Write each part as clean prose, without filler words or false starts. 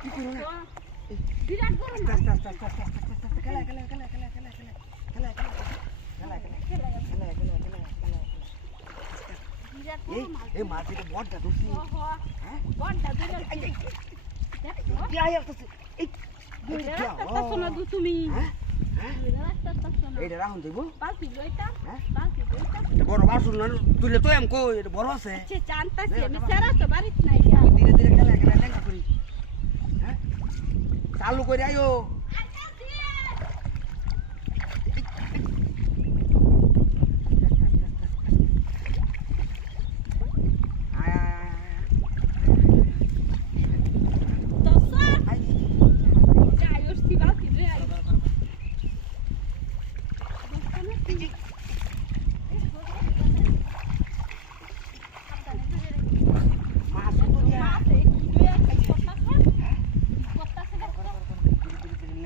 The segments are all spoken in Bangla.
কি করো না বিরাট বড় মাছ খেলা বিরাট বড় মাছ এই মাছ এটা বড়টা ধরছি হ্যাঁ বড়টা ধরে দেখো কি আয় আসছে এই ধরে রাখতেছ না তুমি হ্যাঁ ধরে রাখতেছ না এইটা রাখুন দেবো বালতি লইতা হ্যাঁ বালতি লইতা এটা বড় বাসুন না তুলে তো আমকো এটা বড় আছে আচ্ছা জানতাছি আমি সারা তো বাড়িত নাই ধীরে ধীরে খেলা লেঙ্গা করি হ্যাঁ চালু করে আয়ো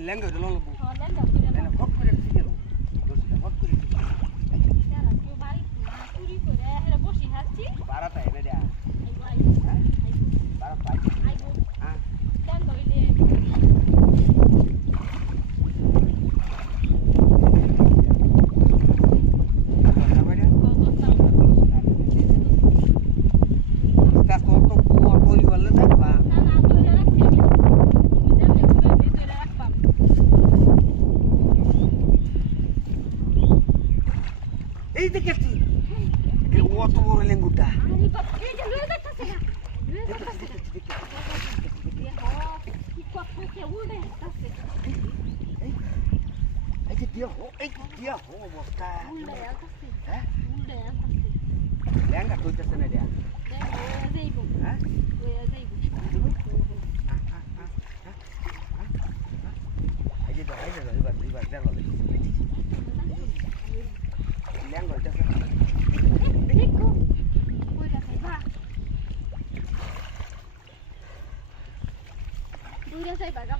লেঙ্গা দিলো লবু না ফট করে দিতে গেল দোষটা ফট করে দিতে বারাটা এনে দেয়া হ্যাঁ বারা পাই হ্যাঁ এই দেখে তুই কত বড় লেঙ্গুটা এই যে দিয়া হো অবস্থা হ্যাঁ লেঙ্গা কইতেছে না দিয়া হ্যাঁ এই যে এবার দেখো লেঙ্গা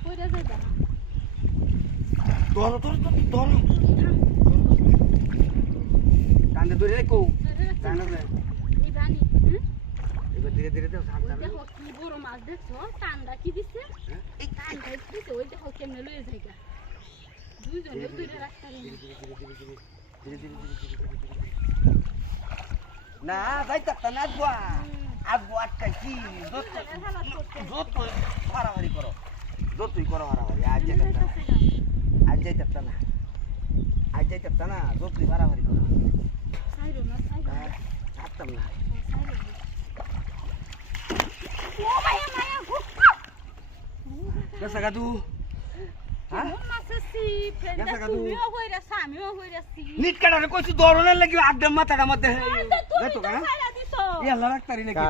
কইতেছে ধরো কান্দে ধরে রেখো কান্দে এবার ধীরে ধীরে দাও সাবধান কি বড় মাছ দেখছো টান্ডা কি দিচ্ছে এই টান্ডা দিচ্ছে ওই দেখো কেমনে লয়ে যাইগা দুইজনে ধরে রাখতে না যাইতা না আগবো আটকাইছি যত মারামারি করো যতই করো মারামারি আজ যাইতা না যতই মারামারি করো ছাড়তাম না কেসা গাদু নিট কাটারে কইছি দরনের লাগি আড্ডা মাথাটা মধ্যে তো কেন ইয়া লাগাতারি নাকি